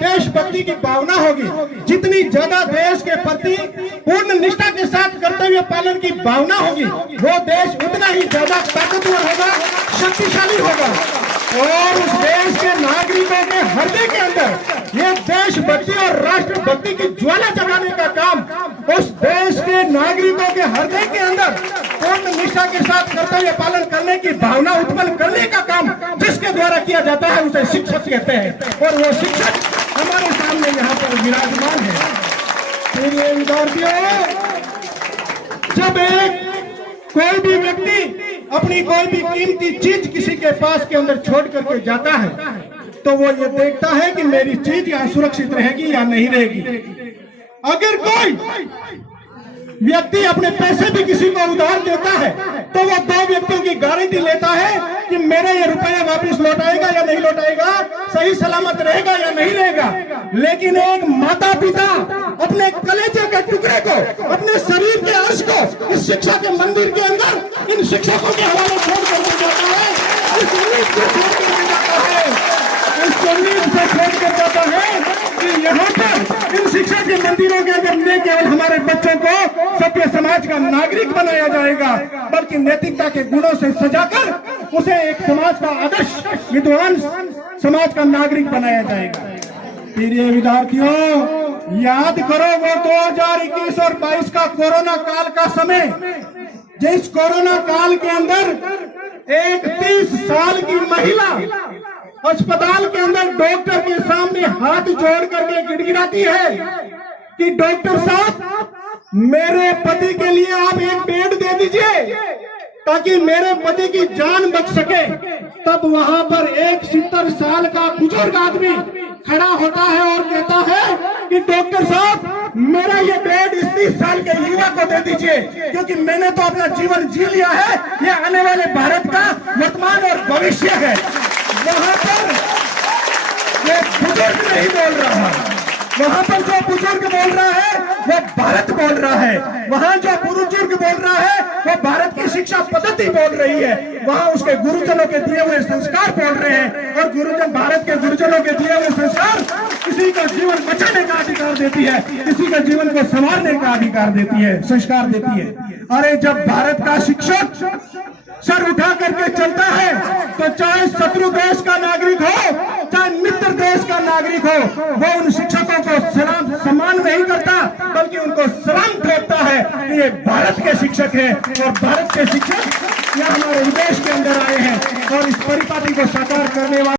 देशभक्ति की भावना होगी, जितनी ज्यादा देश के प्रति पूर्ण निष्ठा के साथ कर्तव्य पालन की भावना होगी, वो देश उतना ही ज्यादा ताकतवर होगा, शक्तिशाली होगा। और उस देश के नागरिकों के हृदय के अंदर ये देशभक्ति और राष्ट्रभक्ति की ज्वाला जगाने का काम उस देश के नागरिकों के हृदय के अंदर पूर्ण निष्ठा के साथ कर्तव्य पालन करने की भावना उत्पन्न करने का काम जिसके द्वारा किया जाता है उसे शिक्षक कहते हैं। और वो शिक्षक हमारे सामने यहाँ पर विराजमान है। प्रिय विद्यार्थियों, जब एक कोई भी व्यक्ति अपनी कोई भी कीमती चीज किसी के पास के अंदर छोड़ करके जाता है तो वो ये देखता है कि मेरी चीज यहाँ सुरक्षित रहेगी या नहीं रहेगी। अगर कोई व्यक्ति अपने पैसे भी किसी को उधार देता है तो वो दो व्यक्तियों की गारंटी लेता है कि मेरे ये रुपया वापस लौटाएगा या नहीं लौटाएगा, सही सलामत रहेगा या नहीं रहेगा। लेकिन एक माता पिता अपने कलेजे के टुकड़े को, अपने शरीर के अंश को इस शिक्षा के मंदिर के अंदर इन शिक्षकों के हवाले छोड़ कर जाता है, इस उम्मीद से छोड़ कर जाता है, इस उम्मीद से छोड़ कर जाता है कि यहाँ पर इन शिक्षा के मंदिरों के अंदर न केवल हमारे बच्चों को सभ्य समाज का नागरिक बनाया जाएगा बल्कि नैतिकता के गुणों से सजाकर उसे एक समाज का आदर्श विद्वान समाज का नागरिक बनाया जाएगा। प्रिय विद्यार्थियों, याद करो वो 2021 और 22 का कोरोना काल का समय, जिस कोरोना काल के अंदर एक 30 साल की महिला अस्पताल के अंदर डॉक्टर के सामने हाथ जोड़ करके गिड़गिड़ाती है कि डॉक्टर साहब मेरे पति के लिए आप एक बेड दे दीजिए ताकि मेरे पति की जान बच सके। तब वहां पर एक 70 साल का बुजुर्ग आदमी खड़ा होता है और कहता है कि डॉक्टर साहब मेरा ये बेड इस 30 साल के युवा को दे दीजिए क्योंकि मैंने तो अपना जीवन जी लिया है, ये आने वाले भारत का वर्तमान और भविष्य है। वहां पर ये बुजुर्ग नहीं बोल रहा, वहां पर जो बुजुर्ग बोल रहा है वो भारत बोल रहा है, वहां जो बुजुर्ग बोल रहा है वो भारत की शिक्षा पद्धति बोल रही है, वहां उसके गुरुजनों के दिए हुए संस्कार बोल रहे हैं। और गुरुजन, भारत के गुरुजनों के दिए हुए संस्कार किसी का जीवन बचाने का अधिकार देती है, किसी का जीवन को संवारने का अधिकार देती है, संस्कार देती है। अरे जब भारत का शिक्षक सर उठा करके चलता है तो चाहे शत्रु देश का नागरिक हो, चाहे मित्र देश का नागरिक हो, वो उन शिक्षकों को सलाम सम्मान नहीं करता बल्कि उनको सलाम ठोकता है कि ये भारत के शिक्षक हैं। और भारत के शिक्षक यहाँ हमारे देश के अंदर आए हैं और इस परिपाटी को साकार करने वाले